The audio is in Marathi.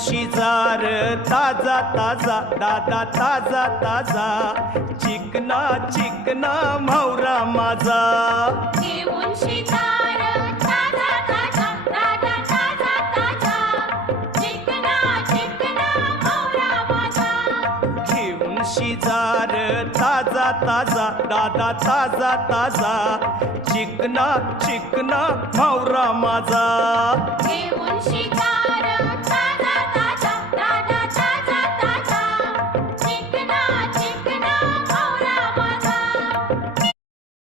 शिजार ताजा ताजा दादा ताजा ताजा चिकना चिकना म्हावरा माझा घेऊन शिकार ताजा ताजा दादा ताजा ताजा चिकना चिकना म्हावरा माझा घेऊन शिजार ताजा ताजा दादा ताजा ताजा चिकना चिकना म्हावरा माझा घेऊन शिकार